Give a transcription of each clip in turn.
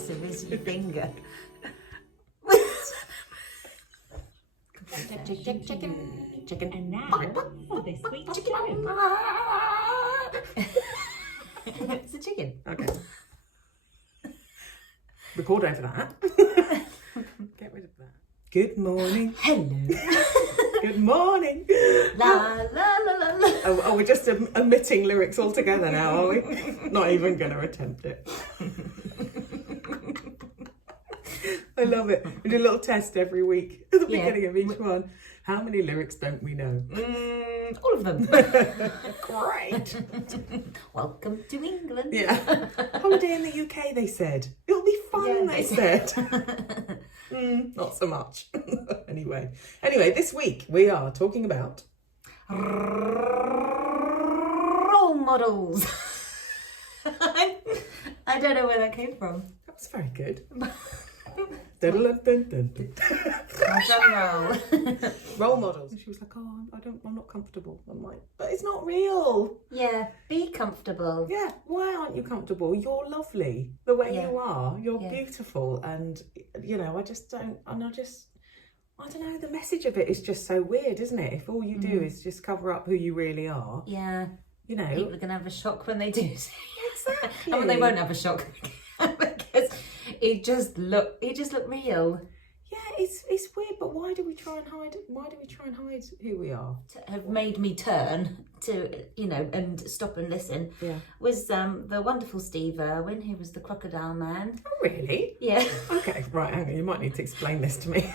massive is your finger? Chicken. And now for this week's Chicken. show. It's a chicken. Okay. Record over that. Get rid of that. Good morning. Hello. Good morning. La la la la la. Oh, we're just omitting lyrics altogether now, are we? Not even going to attempt it. I love it. We do a little test every week at the beginning of each one. How many lyrics don't we know? All of them. Great. Welcome to England. Yeah. Holiday in the UK, they said. It'll be fun, they said. Not so much. Anyway, this week we are talking about Role models. I don't know where that came from. That was very good. Dun, dun, dun, dun, dun. Role models. And she was like, "Oh, I'm not comfortable." I'm like, "But it's not real." Yeah, be comfortable. Yeah, why aren't you comfortable? You're lovely the way you are. You're beautiful, and I just don't. And I don't know. The message of it is just so weird, isn't it? If all you do is just cover up who you really are. Yeah. People are gonna have a shock when they do. Exactly. I mean, they won't have a shock because he just look real. Yeah, it's weird, but why do we try and hide? Why do we try and hide who we are? To have made me turn to and stop and listen. Yeah. Was the wonderful Steve Irwin, who was the crocodile man. Oh, really? Yeah. Okay, right. Hang on, you might need to explain this to me.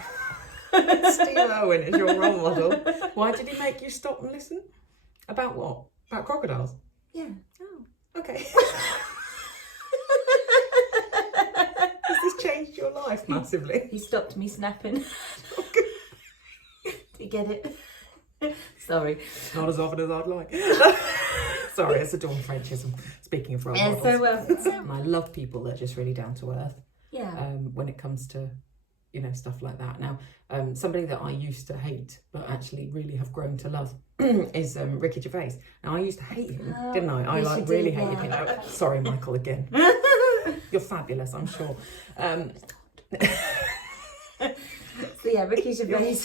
Steve Irwin is your role model. Why did he make you stop and listen? About what? About crocodiles? Yeah. Oh, okay. Has this changed your life massively? He stopped me snapping. Do you get it? Sorry. Not as often as I'd like. Sorry, it's a Dawn Frenchism. Speaking of role models. And I love people that are just really down to earth. Yeah. When it comes to stuff like that. Now, somebody that I used to hate, but actually really have grown to love, is Ricky Gervais. Now, I used to hate him, didn't I? I really hated him. Sorry, Michael, again. You're fabulous, I'm sure. So yeah, Ricky Gervais.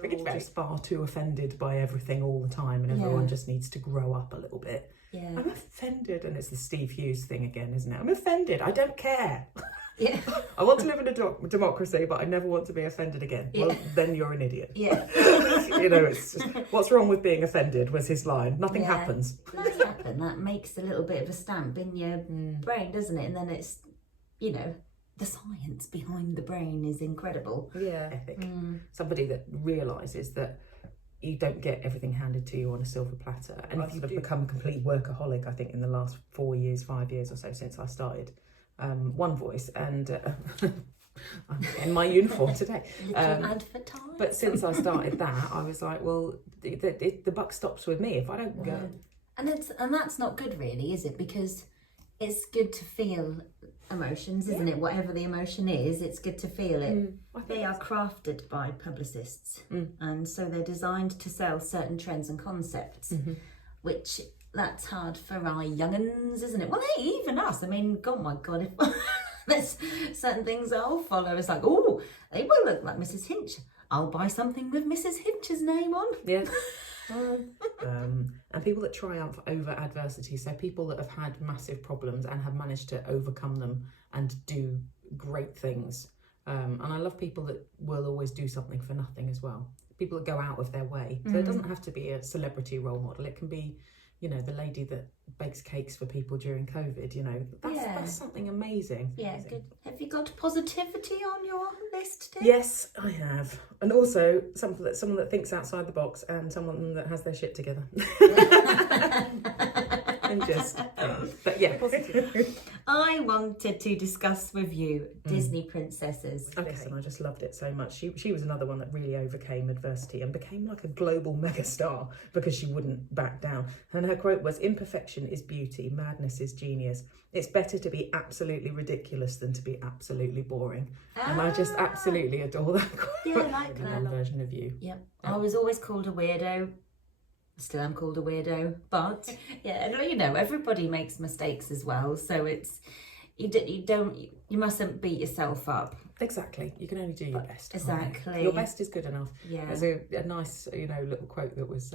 Ricky Gervais is far too offended by everything all the time, and everyone just needs to grow up a little bit. Yeah. I'm offended, and it's the Steve Hughes thing again, isn't it? I'm offended. I don't care. Yeah. I want to live in a democracy, but I never want to be offended again. Yeah. Well, then you're an idiot. Yeah. It's just, what's wrong with being offended was his line. Nothing happens. Nothing happens. That makes a little bit of a stamp in your brain, doesn't it? And then it's, the science behind the brain is incredible. Yeah. Ethic. Somebody that realises that you don't get everything handed to you on a silver platter. And if you've become a complete workaholic, I think, in the last 5 years or so since I started One Voice, and I'm in my uniform today. But since I started that, I was like, well, the buck stops with me if I don't go. And that's not good, really, is it? Because it's good to feel emotions, isn't it? Whatever the emotion is, it's good to feel it. They are crafted by publicists, and so they're designed to sell certain trends and concepts, which that's hard for our young'uns, isn't it? Well, hey, even us. I mean, oh my God, if there's certain things I'll follow. It's like, oh, they will look like Mrs. Hinch. I'll buy something with Mrs. Hinch's name on. Yeah. And people that triumph over adversity, so people that have had massive problems and have managed to overcome them and do great things. And I love people that will always do something for nothing as well. People that go out of their way. So it doesn't have to be a celebrity role model. It can be, the lady that bakes cakes for people during COVID, that's something amazing. Yeah, good. Have you got positivity on your list too? Yes, I have. And also someone that thinks outside the box and someone that has their shit together. And just, but yeah, positive. I wanted to discuss with you Disney princesses. Okay, and I just loved it so much. She was another one that really overcame adversity and became like a global megastar because she wouldn't back down. And her quote was, "Imperfection is beauty, madness is genius. It's better to be absolutely ridiculous than to be absolutely boring." And I just absolutely adore that quote. Yeah, I like that. Version of you. Yep. I was always called a weirdo. Still am called a weirdo, but everybody makes mistakes as well. So it's you mustn't beat yourself up. Exactly. You can only do your best. Exactly. Your best is good enough. Yeah. There's a nice, little quote that was,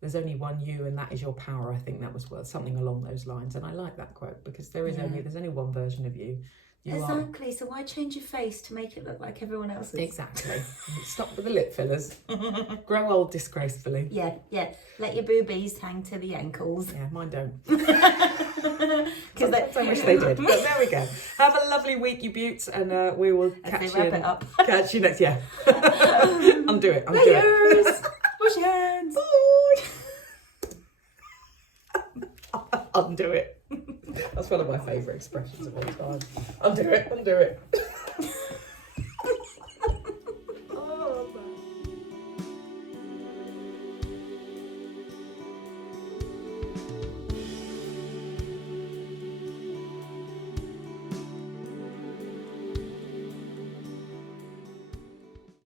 there's only one you and that is your power. I think that was something along those lines. And I like that quote because there's only one version of you. Exactly. So why change your face to make it look like everyone else's? Exactly. Stop with the lip fillers. Grow old disgracefully. Yeah. Let your boobies hang to the ankles. Yeah, mine don't. Because I wish they did. But there we go. Have a lovely week, you beauts, and we will catch you next. Yeah. Undo it. Wash your hands. Bye. Undo it. That's one of my favourite expressions of all time. Undo it.